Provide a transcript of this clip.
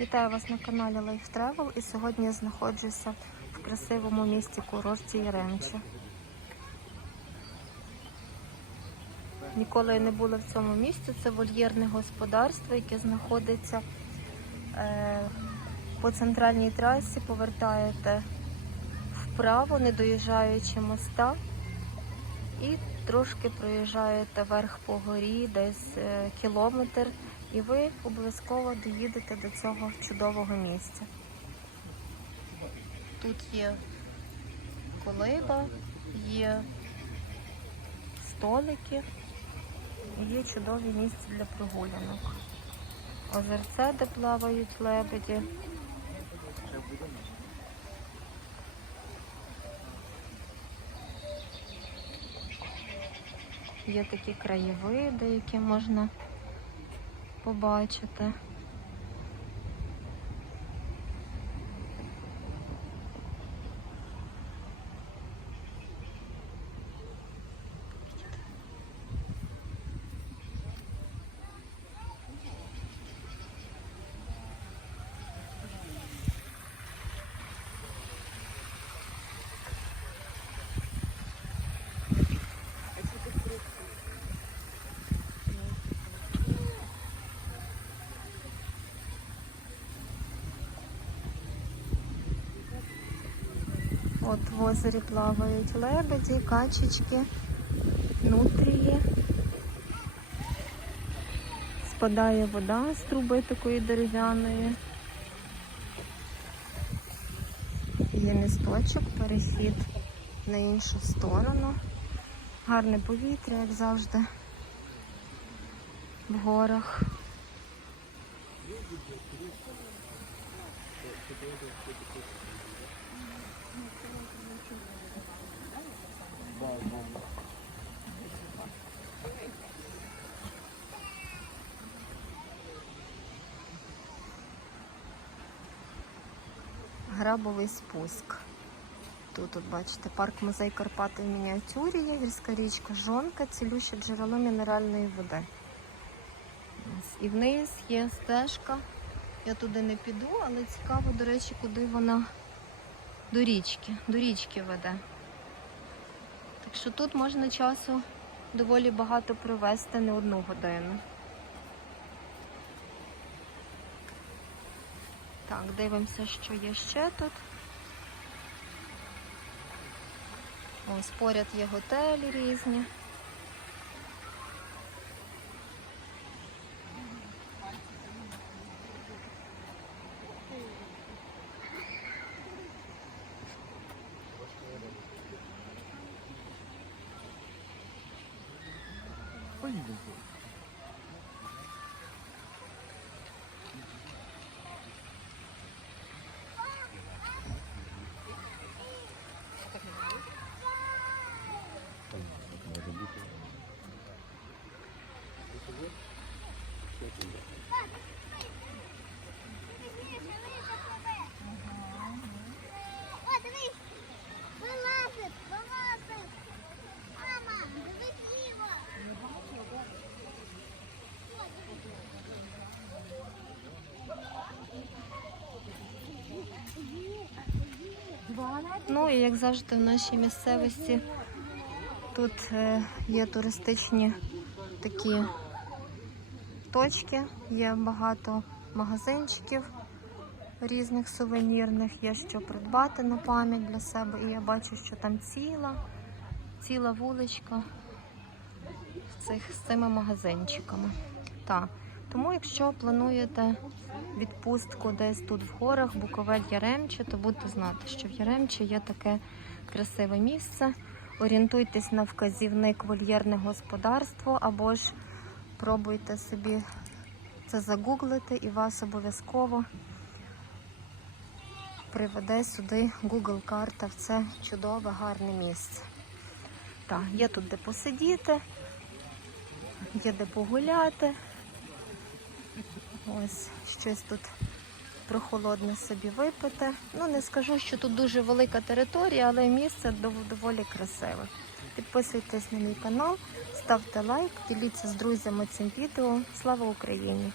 Вітаю вас на каналі Life Travel і сьогодні я знаходжуся в красивому місті курорті Яремче. Ніколи я не була в цьому місці. Це вольєрне господарство, яке знаходиться е, по центральній трасі. Повертаєте вправо, не доїжджаючи моста, і трошки проїжджаєте вверх по горі, десь е, кілометр, і ви обов'язково доїдете до цього чудового місця. Тут є колиба, є столики, і є чудові місця для прогулянок. Озерце, де плавають лебеді. Є такі краєвиди, які можна побачити. От в озері плавають лебеді, качечки, нутрії. Спадає вода з труби такої дерев'яної. Є місточок, перехід на іншу сторону. Гарне повітря, як завжди, в горах. Грабовий спуск. Тут, от бачите, парк музей Карпати в мініатюрі є, річка Жонка, цілюще джерело мінеральної води. І вниз є стежка. Я туди не піду, але цікаво, до речі, куди вона до річки, до річки веде. Так що тут можна часу доволі багато провести, не одну годину. Так, дивимося, що є ще тут. Ось поряд є готелі різні. you been through? Ну і як завжди в нашій місцевості тут е, є туристичні такі точки, є багато магазинчиків різних сувенірних, є що придбати на пам'ять для себе. І я бачу, що там ціла, ціла вуличка з, цими магазинчиками. Так. Тому, якщо плануєте відпустку десь тут в горах, Буковель Яремче, то будете знати, що в Яремче є таке красиве місце. Орієнтуйтесь на вказівник вольєрне господарство або ж пробуйте собі це загуглити і вас обов'язково приведе сюди Google карта в це чудове, гарне місце. Так, є тут де посидіти, є де погуляти. Ось щось тут прохолодне собі випити. Ну, не скажу, що тут дуже велика територія, але місце доволі красиве. Підписуйтесь на мій канал, ставте лайк, діліться з друзями цим відео. Слава Україні!